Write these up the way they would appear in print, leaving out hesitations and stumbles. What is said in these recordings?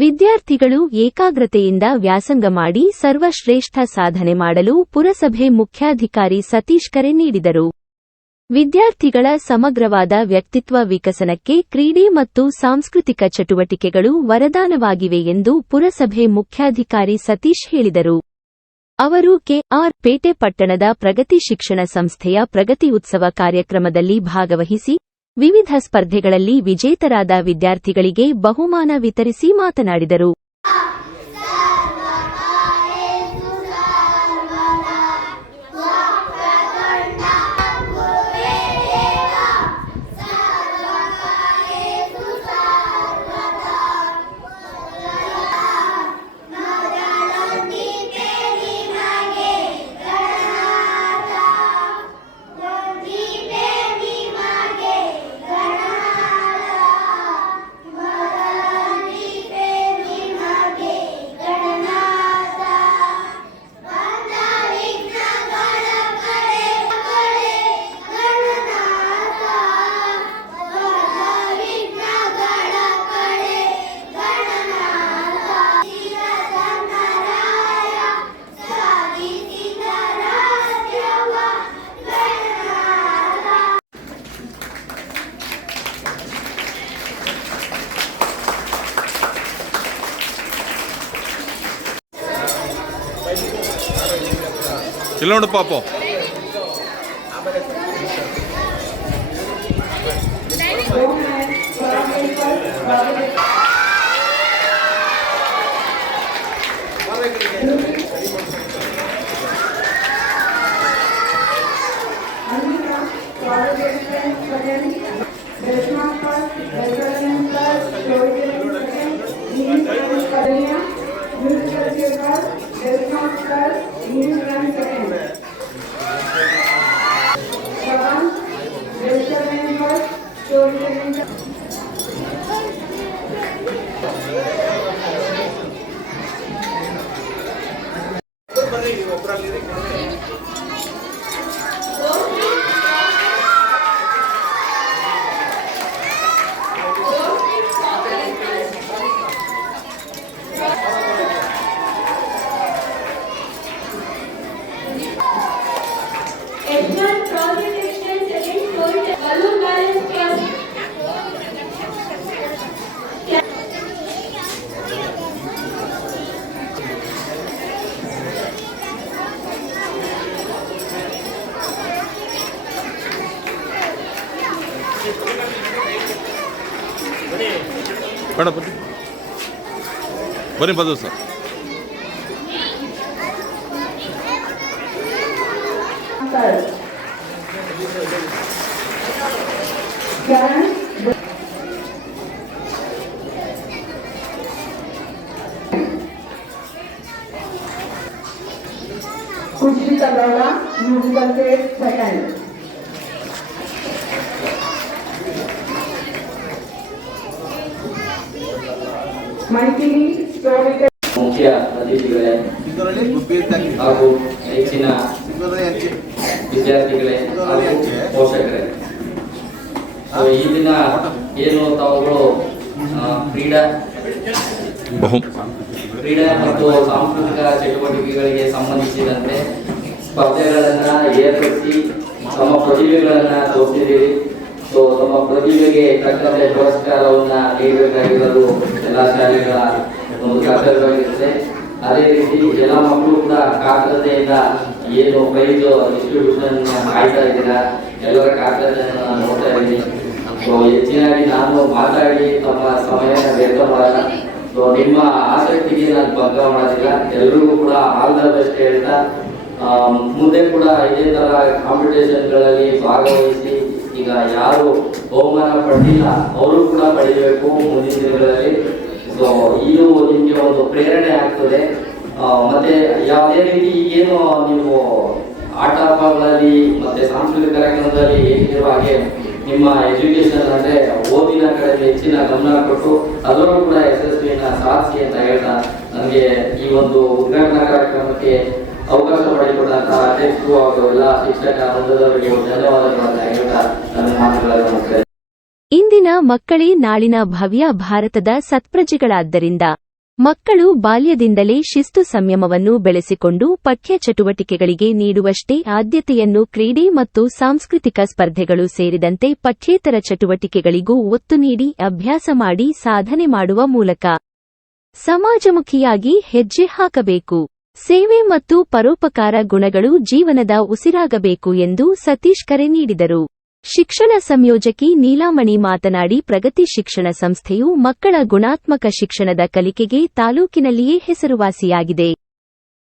ವಿದ್ಯಾರ್ಥಿಗಳು ಏಕಾಗ್ರತೆಯಿಂದ ವ್ಯಾಸಂಗ ಮಾಡಿ ಸರ್ವಶ್ರೇಷ್ಠ ಸಾಧನೆ ಮಾಡಲು ಪುರಸಭೆ ಮುಖ್ಯಾಧಿಕಾರಿ ಸತೀಶ್ ಕರೆ ನೀಡಿದರು. ವಿದ್ಯಾರ್ಥಿಗಳ ಸಮಗ್ರವಾದ ವ್ಯಕ್ತಿತ್ವ ವಿಕಸನಕ್ಕೆ ಕ್ರೀಡೆ ಮತ್ತು ಸಾಂಸ್ಕೃತಿಕ ಚಟುವಟಿಕೆಗಳು ವರದಾನವಾಗಿವೆ ಎಂದು ಪುರಸಭೆ ಮುಖ್ಯಾಧಿಕಾರಿ ಸತೀಶ್ ಹೇಳಿದರು. ಅವರು ಕೆ.ಆರ್. ಪೇಟೆ ಪಟ್ಟಣದ ಪ್ರಗತಿ ಶಿಕ್ಷಣ ಸಂಸ್ಥೆಯ ಪ್ರಗತಿ ಉತ್ಸವ ಕಾರ್ಯಕ್ರಮದಲ್ಲಿ ಭಾಗವಹಿಸಿ ವಿವಿಧ ಸ್ಪರ್ಧೆಗಳಲ್ಲಿ ವಿಜೇತರಾದ ವಿದ್ಯಾರ್ಥಿಗಳಿಗೆ ಬಹುಮಾನ ವಿತರಿಸಿ ಮಾತನಾಡಿದರು. ಇಲ್ಲೋಡು ಪಾಪು ಬೇಡ ಬನ್ನಿ ಬದು ಸರ್. खुशी तलवाड़ा म्यूजिकल से सेकंड. ಮೈಥಿಲಿ ಸ್ಟೋರಿಟೆಲ್ ಮುಖ್ಯ ಅತಿಥಿಗಳೇ ಹಾಗೂ ಹೆಚ್ಚಿನ ವಿದ್ಯಾರ್ಥಿಗಳೇ ಹಾಗೂ ಪೋಷಕರೇ, ಈ ದಿನ ಏನು ತಾವುಗಳು ಕ್ರೀಡಾ ಮತ್ತು ಸಾಂಸ್ಕೃತಿಕ ಚಟುವಟಿಕೆಗಳಿಗೆ ಸಂಬಂಧಿಸಿದಂತೆ ಸ್ಪರ್ಧೆಗಳನ್ನು ಏರ್ಪಡಿಸಿ ತಮ್ಮ ಪ್ರತಿಭೆಗಳನ್ನು ತೋರಿಸಿದ್ದೀರಿ. ಸೊ ತಮ್ಮ ಪ್ರತಿಭೆಗೆ ತಕ್ಕಂತೆ ಪುರಸ್ಕಾರವನ್ನ ನೀಡಬೇಕಾಗಿರೋದು ಎಲ್ಲ ಶಾಲೆಗಳ ಒಂದು ಕರ್ತವ್ಯವಾಗಿರುತ್ತೆ. ಅದೇ ರೀತಿ ಎಲ್ಲ ಮಕ್ಕಳು ಕೂಡ ಕಾತರತೆಯಿಂದ ಏನು ಪ್ರೈಸ್ ಡಿಸ್ಟ್ರಿಬ್ಯೂಷನ್ ಕಾಯ್ತಾ ಇದ್ದೀರಾ, ಎಲ್ಲರ ಕಾತರತೆಯನ್ನು ನಾನು ನೋಡ್ತಾ ಇದ್ದೀನಿ. ಸೊ ಹೆಚ್ಚಿನಾಗಿ ನಾನು ಮಾತಾಡಿ ತಮ್ಮ ಸಮಯ ವ್ಯರ್ಥ ಮಾಡಲ್ಲ. ಸೊ ನಿಮ್ಮ ಆಸಕ್ತಿಗೆ ನಾನು ಭಂಗ ಮಾಡೋದಿಲ್ಲ. ಎಲ್ರಿಗೂ ಕೂಡ ಆಲ್ ದ ಬೆಸ್ಟ್ ಹೇಳ್ತಾ ಮುಂದೆ ಕೂಡ ಇದೇ ತರ ಕಾಂಪಿಟೇಷನ್ಗಳಲ್ಲಿ ಭಾಗವಹಿಸಿ ಈಗ ಯಾರು ಬಹುಮಾನ ಪಡೆದಿಲ್ಲ ಅವರು ಕೂಡ ಪಡೆಯಬೇಕು ಮುಂದಿನ ದಿನಗಳಲ್ಲಿ. ಸೊ ಇದು ನಿಮಗೆ ಒಂದು ಪ್ರೇರಣೆ ಆಗ್ತದೆ. ಮತ್ತೆ ಯಾವುದೇ ರೀತಿ ಈಗೇನು ನೀವು ಆಟ ಪಾಠಗಳಲ್ಲಿ ಮತ್ತೆ ಸಾಂಸ್ಕೃತಿಕ ಕಾರ್ಯಕ್ರಮದಲ್ಲಿ ಹೇಗಿರುವ ಹಾಗೆ ನಿಮ್ಮ ಎಜುಕೇಶನ್ ಅಂದ್ರೆ ಓದಿನ ಕಡೆ ಹೆಚ್ಚಿನ ಗಮನ ಕೊಟ್ಟು ಅದರಲ್ಲೂ ಕೂಡ ಯಶಸ್ವಿಯನ್ನ ಸಾಧಿಸಿ ಅಂತ ಹೇಳ್ತಾ ನನಗೆ ಈ ಒಂದು ಉದ್ಘಾಟನಾ ಕಾರ್ಯಕ್ರಮಕ್ಕೆ ಅವಕಾಶ ಮಾಡಿಕೊಟ್ಟಂತಹ ಅಧ್ಯಕ್ಷರು ಹಾಗೂ ಎಲ್ಲ ಶಿಕ್ಷಕ ವೃಂದದವರಿಗೆ ಧನ್ಯವಾದಗಳನ್ನು ಹೇಳ್ತಾ ನನ್ನ ಮಾತುಗಳನ್ನು ಮುಗಿಸ್ತೇನೆ. ಇಂದಿನ ಮಕ್ಕಳೇ ನಾಳಿನ ಭವ್ಯ ಭಾರತದ ಸತ್ಪ್ರಜೆಗಳಾದ್ದರಿಂದ ಮಕ್ಕಳು ಬಾಲ್ಯದಿಂದಲೇ ಶಿಸ್ತು ಸಂಯಮವನ್ನು ಬೆಳೆಸಿಕೊಂಡು ಪಠ್ಯ ಚಟುವಟಿಕೆಗಳಿಗೆ ನೀಡುವಷ್ಟೇ ಆದ್ಯತೆಯನ್ನು ಕ್ರೀಡೆ ಮತ್ತು ಸಾಂಸ್ಕೃತಿಕ ಸ್ಪರ್ಧೆಗಳು ಸೇರಿದಂತೆ ಪಠ್ಯೇತರ ಚಟುವಟಿಕೆಗಳಿಗೂ ಒತ್ತು ನೀಡಿ ಅಭ್ಯಾಸ ಮಾಡಿ ಸಾಧನೆ ಮಾಡುವ ಮೂಲಕ ಸಮಾಜಮುಖಿಯಾಗಿ ಹೆಜ್ಜೆ ಹಾಕಬೇಕು. ಸೇವೆ ಮತ್ತು ಪರೋಪಕಾರ ಗುಣಗಳು ಜೀವನದ ಉಸಿರಾಗಬೇಕು ಎಂದು ಸತೀಶ್ ಕರೆ ನೀಡಿದರು. ಶಿಕ್ಷಣ ಸಂಯೋಜಕಿ ನೀಲಾಮಣಿ ಮಾತನಾಡಿ, ಪ್ರಗತಿ ಶಿಕ್ಷಣ ಸಂಸ್ಥೆಯು ಮಕ್ಕಳ ಗುಣಾತ್ಮಕ ಶಿಕ್ಷಣದ ಕಲಿಕೆಗೆ ತಾಲೂಕಿನಲ್ಲಿಯೇ ಹೆಸರುವಾಸಿಯಾಗಿದೆ.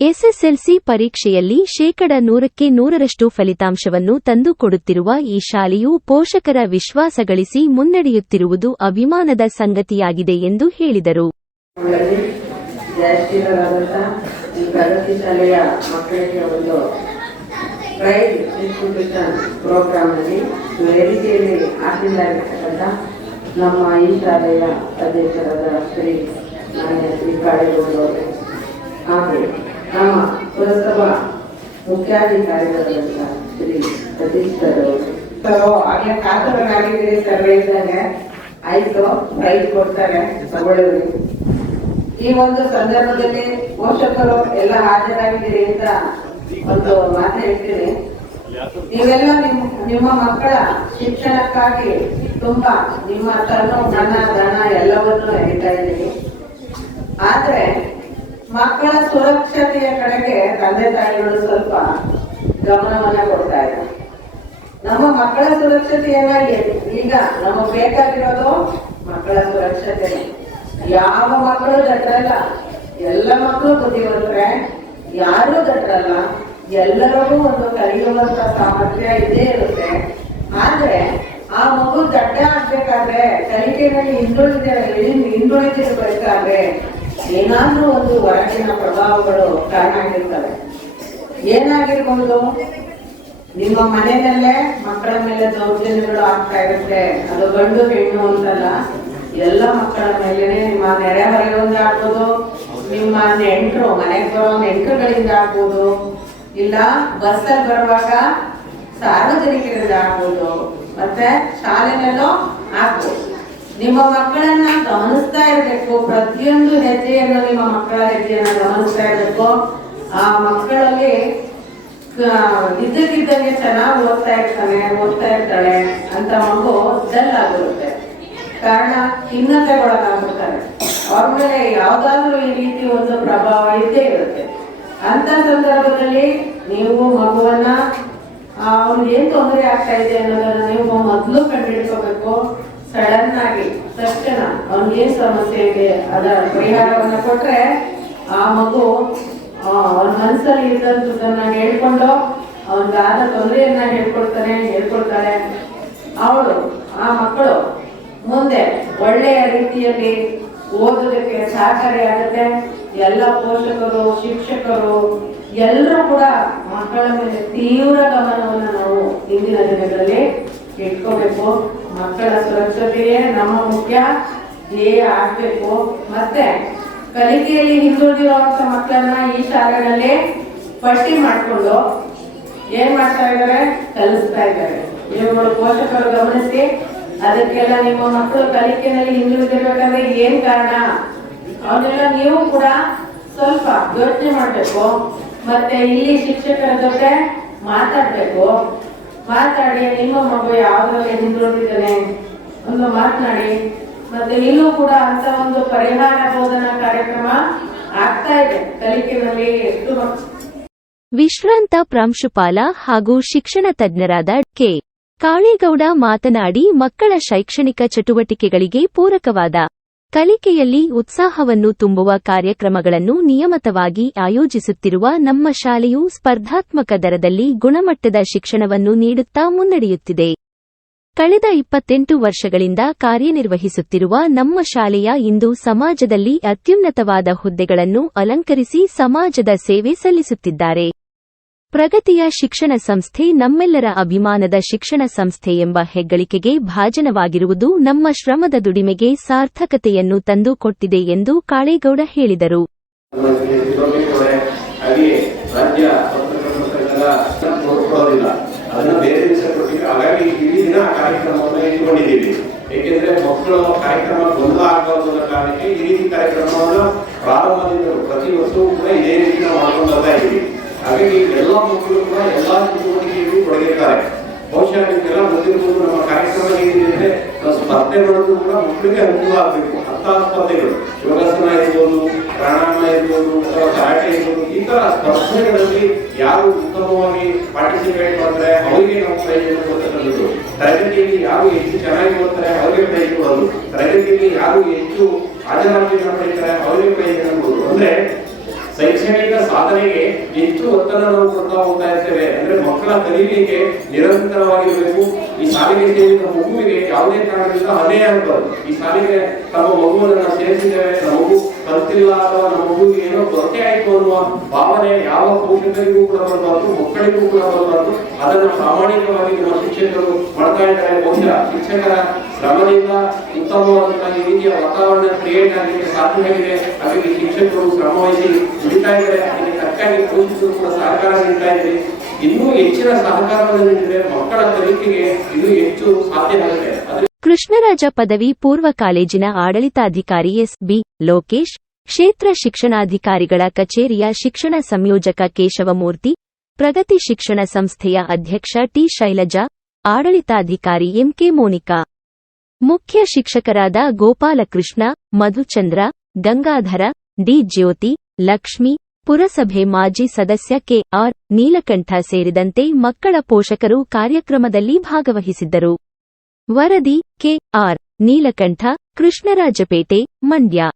ಎಸ್ಎಸ್ಎಲ್ಸಿ ಪರೀಕ್ಷೆಯಲ್ಲಿ 100% ಫಲಿತಾಂಶವನ್ನು ತಂದುಕೊಡುತ್ತಿರುವ ಈ ಶಾಲೆಯು ಪೋಷಕರ ವಿಶ್ವಾಸ ಗಳಿಸಿ ಮುನ್ನಡೆಯುತ್ತಿರುವುದು ಅಭಿಮಾನದ ಸಂಗತಿಯಾಗಿದೆ ಎಂದು ಹೇಳಿದರು. ಪ್ರೈಸ್ ಡಿಸ್ಟ್ರಿಬ್ಯೂಷನ್ ಪ್ರೋಗ್ರಾಮ್ನಲ್ಲಿ ವೇದಿಕೆಯಲ್ಲಿ ಆಸೀನರಾಗಿರ್ತಕ್ಕಂಥ ನಮ್ಮ ಈ ಶಾಲೆಯ ಅಧ್ಯಕ್ಷರಾದ ಶ್ರೀ ಮಾನ್ಯ ಶ್ರೀ ಕಾಳೇಗೌಡರವರೇ ಹಾಗೂ ನಮ್ಮ ಪುರಸಭಾ ಮುಖ್ಯಾಧಿಕಾರಿಗಳಾದಂಥ ಶ್ರೀ ಸತೀಶ್ ಸರ್ ಅವರು ಆಗಲೇ ಕಾತರನಾಗಿದ್ದೀರಿ ಸರ್ ಇದ್ದಂಗೆ ಆಯ್ತು ಪ್ರೈಸ್ ಕೊಡ್ತಾರೆ ತಗೊಳ್ಳಿ. ಈ ಒಂದು ಸಂದರ್ಭದಲ್ಲಿ ಪೋಷಕರು ಎಲ್ಲ ಹಾಜರಾಗಿದ್ದೀರಿ ಅಂತ ಒಂದು ಮಾತು ಹೇಳ್ತೀನಿ. ನೀವೆಲ್ಲ ನಿಮ್ಮ ಮಕ್ಕಳ ಶಿಕ್ಷಣಕ್ಕಾಗಿ ತುಂಬಾ ನಿಮ್ಮ ತನ್ನ ಧನ ಎಲ್ಲವನ್ನೂ ಹೇಳ್ತಾ ಇದ್ದೀವಿ. ಆದ್ರೆ ಮಕ್ಕಳ ಸುರಕ್ಷತೆಯ ಕಡೆಗೆ ತಂದೆ ತಾಯಿಗಳು ಸ್ವಲ್ಪ ಗಮನವನ್ನ ಕೊಡ್ತಾ ಇದ್ದಾರೆ. ನಮ್ಮ ಮಕ್ಕಳ ಸುರಕ್ಷತೆಯನ್ನ ಈಗ ನಮಗ್ ಬೇಕಾಗಿರೋದು ಮಕ್ಕಳ ಸುರಕ್ಷತೆ. ಯಾವ ಮಕ್ಕಳು ದಡ್ಡಲ್ಲ, ಎಲ್ಲ ಮಕ್ಕಳು ಬುದ್ಧಿವಂತರೆ, ಯಾರೂ ದಡ್ಡಲ್ಲ, ಎಲ್ಲರಿಗೂ ಒಂದು ಕಲಿಯುವಂತ ಸಾಮರ್ಥ್ಯ ಇದೇ ಇರುತ್ತೆ. ಆದ್ರೆ ಆ ಮಗು ದಡ್ಡ ಆಗ್ಬೇಕಾದ್ರೆ, ಕಲಿಕೆಯಲ್ಲಿ ಹಿಂದುಳಿದಿರ್ಬೇಕಾದ್ರೆ ಏನಾದ್ರೂ ಒಂದು ಹೊರಗಿನ ಪ್ರಭಾವಗಳು ಕಾರಣ ಆಗಿರ್ತವೆ. ಏನಾಗಿರ್ಬಹುದು, ನಿಮ್ಮ ಮನೆಯಲ್ಲೇ ಮಕ್ಕಳ ಮೇಲೆ ದೌರ್ಜನ್ಯಗಳು ಆಗ್ತಾ ಇರುತ್ತೆ. ಅದು ಗಂಡು ಹೆಣ್ಣು ಅಂತಲ್ಲ, ಎಲ್ಲ ಮಕ್ಕಳ ಮೇಲೇನೆ. ನಿಮ್ಮ ನೆರೆಹೊರೆಯಿಂದ ಆಗ್ಬೋದು, ನಿಮ್ಮ ನೆಂಟರು ಮನೆಗೆ ಬರೋ ನೆಂಟರುಗಳಿಂದ ಆಗ್ಬೋದು, ಇಲ್ಲ ಬಸ್ಸಲ್ಲಿ ಬರುವಾಗ ಸಾರ್ವಜನಿಕರಿಂದ ಆಗ್ಬೋದು, ಮತ್ತೆ ಶಾಲೆನಲ್ಲೂ ಆಗ್ಬೋದು. ನಿಮ್ಮ ಮಕ್ಕಳನ್ನ ಗಮನಿಸ್ತಾ ಇರ್ಬೇಕು. ಪ್ರತಿಯೊಂದು ಹೆಜ್ಜೆಯನ್ನು ನಿಮ್ಮ ಮಕ್ಕಳ ಹೆಜ್ಜೆಯನ್ನ ಗಮನಿಸ್ತಾ ಇರ್ಬೇಕು. ಆ ಮಕ್ಕಳಲ್ಲಿ ಇದ್ದಕ್ಕಿದ್ದಂಗೆ ಚೆನ್ನಾಗಿ ಓದ್ತಾ ಇರ್ತಾಳೆ ಅಂತ ಮಗು ಡಲ್ ಆಗಿರುತ್ತೆ. ಕಾರಣ ಖಿನ್ನತೆಗೊಳಗಾಗ್ಬಿಡ್ತಾರೆ. ಅವ್ರ ಮೇಲೆ ಯಾವ್ದಾದ್ರೂ ಈ ರೀತಿ ಒಂದು ಪ್ರಭಾವ ಇದ್ದೇ ಇರುತ್ತೆ. ಅಂತ ಸಂದರ್ಭದಲ್ಲಿ ನೀವು ಮಗುವನ್ನ ಅವ್ನಿಗೆ ಏನ್ ತೊಂದರೆ ಆಗ್ತಾ ಇದೆ ಅನ್ನೋದನ್ನ ನೀವು ಮೊದಲು ಕಂಡುಹಿಡ್ಕೋಬೇಕು. ಸಡನ್ ಆಗಿ ತಕ್ಷಣ ಅವ್ನಿಗೇನ್ ಸಮಸ್ಯೆ ಇದೆ ಅದರ ಪರಿಹಾರವನ್ನ ಕೊಟ್ರೆ ಆ ಮಗು ಅವನ ಮನಸ್ಸಲ್ಲಿ ಇದ್ದಂಥದ್ದನ್ನ ಹೇಳ್ಕೊಂಡು ಅವನಿಗಾದ ತೊಂದರೆಯನ್ನ ಹೇಳ್ಕೊಳ್ತಾಳೆ. ಅವಳು ಆ ಮಕ್ಕಳು ಮುಂದೆ ಒಳ್ಳೆಯ ರೀತಿಯಲ್ಲಿ ಓದೋದಕ್ಕೆ ಸಹಕಾರಿಯಾಗುತ್ತೆ. ಎಲ್ಲ ಪೋಷಕರು, ಶಿಕ್ಷಕರು ಎಲ್ಲರೂ ಕೂಡ ಮಕ್ಕಳ ಮೇಲೆ ತೀವ್ರ ಗಮನವನ್ನು ನಾವು ಇಂದಿನ ದಿನಗಳಲ್ಲಿ ಇಟ್ಕೋಬೇಕು. ಮಕ್ಕಳ ಸುರಕ್ಷತೆಯೇ ನಮ್ಮ ಮುಖ್ಯ ಧ್ಯೇಯ ಆಗ್ಬೇಕು. ಮತ್ತೆ ಕಲಿಕೆಯಲ್ಲಿ ಹಿಂದುಳಿದಿರುವಂತ ಮಕ್ಕಳನ್ನ ಈ ಶಾಲೆಗಳಲ್ಲಿ ಪಟ್ಟಿ ಮಾಡಿಕೊಂಡು ಏನ್ ಮಾಡ್ತಾ ಇದ್ದಾರೆ, ಕಲಿಸ್ತಾ ಇದ್ದಾರೆ. ಇವುಗಳು ಪೋಷಕರು ಗಮನಿಸಿ ಅದಕ್ಕೆಲ್ಲ ನಿಮ್ಮ ಮಕ್ಕಳು ಕಲಿಕೆಯಲ್ಲಿ ಹಿಂದುಳಿದಿರ್ಬೇಕಾದ್ರೆ ಏನ್ ಕಾರಣ ಅವನ್ನೆಲ್ಲ ನೀವು ಕೂಡ ಸ್ವಲ್ಪ ಯೋಚನೆ ಮಾಡ್ಬೇಕು. ಮತ್ತೆ ಇಲ್ಲಿ ಶಿಕ್ಷಕರ ಜೊತೆ ಮಾತಾಡ್ಬೇಕು. ಮಾತಾಡಿ ನಿಮ್ಮ ಮಗು ಯಾವ್ದ್ರಲ್ಲಿ ಹಿಂದುಳಿದಿದ್ದಾನೆ ಒಂದು ಮಾತನಾಡಿ. ಮತ್ತೆ ಇಲ್ಲೂ ಕೂಡ ಅಂತ ಒಂದು ಪರಿಹಾರ ಬೋಧನಾ ಕಾರ್ಯಕ್ರಮ ಆಗ್ತಾ ಇದೆ. ಕಲಿಕೆಯಲ್ಲಿ ಎಷ್ಟು ವಿಶ್ರಾಂತ ಪ್ರಾಂಶುಪಾಲ ಹಾಗೂ ಶಿಕ್ಷಣ ತಜ್ಞರಾದ ಕೆ. ಕಾಳೇಗೌಡ ಮಾತನಾಡಿ, ಮಕ್ಕಳ ಶೈಕ್ಷಣಿಕ ಚಟುವಟಿಕೆಗಳಿಗೆ ಪೂರಕವಾದ ಕಲಿಕೆಯಲ್ಲಿ ಉತ್ಸಾಹವನ್ನು ತುಂಬುವ ಕಾರ್ಯಕ್ರಮಗಳನ್ನು ನಿಯಮಿತವಾಗಿ ಆಯೋಜಿಸುತ್ತಿರುವ ನಮ್ಮ ಶಾಲೆಯು ಸ್ಪರ್ಧಾತ್ಮಕ ದರದಲ್ಲಿ ಗುಣಮಟ್ಟದ ಶಿಕ್ಷಣವನ್ನು ನೀಡುತ್ತಾ ಮುನ್ನಡೆಯುತ್ತಿದೆ. ಕಳೆದ 28 ವರ್ಷಗಳಿಂದ ಕಾರ್ಯನಿರ್ವಹಿಸುತ್ತಿರುವ ನಮ್ಮ ಶಾಲೆಯ ಇಂದು ಸಮಾಜದಲ್ಲಿ ಅತ್ಯುನ್ನತವಾದ ಹುದ್ದೆಗಳನ್ನು ಅಲಂಕರಿಸಿ ಸಮಾಜದ ಸೇವೆ ಸಲ್ಲಿಸುತ್ತಿದ್ದಾರೆ. ಪ್ರಗತಿಯ ಶಿಕ್ಷಣ ಸಂಸ್ಥೆ ನಮ್ಮೆಲ್ಲರ ಅಭಿಮಾನದ ಶಿಕ್ಷಣ ಸಂಸ್ಥೆ ಎಂಬ ಹೆಗ್ಗಳಿಕೆಗೆ ಭಾಜನವಾಗಿರುವುದು ನಮ್ಮ ಶ್ರಮದ ದುಡಿಮೆಗೆ ಸಾರ್ಥಕತೆಯನ್ನು ತಂದುಕೊಟ್ಟಿದೆ ಎಂದು ಕಾಳೇಗೌಡ ಹೇಳಿದರು. ಅದನ್ನ ಬೇರೆ ದಿವಸ ಕೊಟ್ಟಿದ್ದೀವಿ. ಹಾಗಾಗಿ ಇಡೀ ದಿನ ಕಾರ್ಯಕ್ರಮವನ್ನು ಇಟ್ಕೊಂಡಿದ್ದೀವಿ. ಏಕೆಂದ್ರೆ ಮಕ್ಕಳು ಕಾರ್ಯಕ್ರಮ ಗೊಂದಲ ಆಗಬಾರದು ಅನ್ನೋ ಕಾರಣಕ್ಕೆ ಈ ರೀತಿ ಕಾರ್ಯಕ್ರಮವನ್ನು ಪ್ರಾರಂಭದಿಂದ ಪ್ರತಿ ವರ್ಷವೂ ಕೂಡ ಇದೇ ರೀತಿ ನಾವು ಮಾಡ್ಕೊಂಡು ಬರ್ತಾ ಇದ್ದೀವಿ. ಹಾಗಾಗಿ ಎಲ್ಲ ಮಕ್ಕಳು ಕೂಡ ಎಲ್ಲ ಚಟುವಟಿಕೆಗಳು ತೊಡಗಿರ್ತಾರೆ. ಬಹುಶಃ ನಿಮಗೆಲ್ಲ ಗೊತ್ತಿರ್ಬೋದು, ನಮ್ಮ ಕಾರ್ಯಕ್ರಮ ಏನಿದೆ ಸ್ಪರ್ಧೆಗಳನ್ನು ಕೂಡ ಮಕ್ಕಳಿಗೆ ಅನುಕೂಲ ಆಗಬೇಕು. ಅಂತಹ ಸ್ಪರ್ಧೆಗಳು ಯೋಗಾಸನ ಇರ್ಬೋದು, ಪ್ರಾಣಾಯಾಮ ಇರ್ಬೋದು, ಅಥವಾ ಕರಾಟೆ ಇರ್ಬೋದು, ಈ ತರ ಸ್ಪರ್ಧೆಗಳಲ್ಲಿ ಯಾರು ಉತ್ತಮವಾಗಿ ಪಾರ್ಟಿಸಿಪೇಟ್ ಮಾಡ್ತಾರೆ ಅವರಿಗೆ ನಾವು ಪ್ರೈಜ್ ಕೊಡ್ತಕ್ಕಂಥದ್ದು. ತರಗತಿಯಲ್ಲಿ ಯಾರು ಹೆಚ್ಚು ಚೆನ್ನಾಗಿ ಓದ್ತಾರೆ ಅವರಿಗೆ ಪ್ರೈಜ್ ಕೊಡೋದು, ತರಗತಿಯಲ್ಲಿ ಯಾರು ಹೆಚ್ಚು ಹಾಜರಾತಿಯನ್ನು ಪಡಿತಾರೆ ಅವರಿಗೆ ಪ್ರೈಜ್ ಕೊಡೋದು. ಅಂದ್ರೆ ಶೈಕ್ಷಣಿಕ ಸಾಧನೆಗೆ ಹೆಚ್ಚು ಒತ್ತಡ ನಾವು ಕೊಡ್ತಾ ಹೋಗ್ತಾ ಇರ್ತೇವೆ. ಅಂದ್ರೆ ಮಕ್ಕಳ ಕಲಿಕೆಗೆ ನಿರಂತರವಾಗಿರಬೇಕು. ಈ ಶಾಲೆಗೆ ಸೇರಿದ ಮಗುವಿಗೆ ಯಾವುದೇ ಕಾರಣದಿಂದ ಅನ್ಯಾಯ ಆಗಬಾರದು. ಈ ಶಾಲೆಗೆ ತಮ್ಮ ಮಗುವನ್ನು ಸೇರಿಸಿದ್ದೇವೆ, ನಮ್ಮ ಮಗು ಕಲ್ತಿಲ್ಲ ಅಥವಾ ನಮ್ಮ ಮಗುವಿಗೆ ಏನೋ ಕೊರತೆ ಆಯ್ತು ಅನ್ನುವ ಭಾವನೆ ಯಾವ ಪೋಷಕರಿಗೂ ಕೂಡ ಬರಬಾರದು, ಮಕ್ಕಳಿಗೂ ಕೂಡ ಬರಬಾರದು. ಅದನ್ನು ಪ್ರಾಮಾಣಿಕವಾಗಿ ನಮ್ಮ ಶಿಕ್ಷಕರು ಮಾಡ್ತಾ ಇದ್ದಾರೆ. ಬಹುಶಃ ಶಿಕ್ಷಕರ ಶ್ರಮದಿಂದ ಉತ್ತಮವಾದಂತಹ ಈ ರೀತಿಯ ವಾತಾವರಣ ಕ್ರಿಯೇಟ್ ಆಗಲಿಕ್ಕೆ ಸಾಧ್ಯವಾಗಿದೆ. ಹಾಗಾಗಿ ಶಿಕ್ಷಕರು ಶ್ರಮವಹಿಸಿ ದುಡಿತಾ ಇದ್ದಾರೆ. ಅದಕ್ಕೆ ತಕ್ಕಾಗಿ ಪೋಷಕರು ಕೂಡ ಸಹಕಾರ ನೀಡ್ತಾ ಇದ್ದಾರೆ. ಇನ್ನೂ ಹೆಚ್ಚಿನ ಸಹಕಾರವನ್ನು ನೀಡಿದರೆ ಮಕ್ಕಳ ಕಲಿಕೆಗೆ ಇದು ಹೆಚ್ಚು ಸಾಧ್ಯ ಆಗುತ್ತೆ. ಕೃಷ್ಣರಾಜ ಪದವಿ ಪೂರ್ವ ಕಾಲೇಜಿನ ಆಡಳಿತಾಧಿಕಾರಿ ಎಸ್.ಬಿ. ಲೋಕೇಶ್, ಕ್ಷೇತ್ರ ಶಿಕ್ಷಣಾಧಿಕಾರಿಗಳ ಕಚೇರಿಯ ಶಿಕ್ಷಣ ಸಂಯೋಜಕ ಕೇಶವಮೂರ್ತಿ, ಪ್ರಗತಿ ಶಿಕ್ಷಣ ಸಂಸ್ಥೆಯ ಅಧ್ಯಕ್ಷ ಟಿ. ಶೈಲಜಾ, ಆಡಳಿತಾಧಿಕಾರಿ ಎಂ.ಕೆ. ಮೋನಿಕಾ, ಮುಖ್ಯ ಶಿಕ್ಷಕರಾದ ಗೋಪಾಲಕೃಷ್ಣ, ಮಧುಚಂದ್ರ, ಗಂಗಾಧರ, ಡಿ. ಜ್ಯೋತಿ, ಲಕ್ಷ್ಮಿ, ಪುರಸಭೆ ಮಾಜಿ ಸದಸ್ಯ ಕೆ.ಆರ್. ನೀಲಕಂಠ ಸೇರಿದಂತೆ ಮಕ್ಕಳ ಪೋಷಕರು ಕಾರ್ಯಕ್ರಮದಲ್ಲಿ ಭಾಗವಹಿಸಿದ್ದರು. ವರದಿ ಕೆ.ಆರ್. ನೀಲಕಂಠ, ಕೃಷ್ಣರಾಜಪೇಟೆ, ಮಂಡ್ಯ.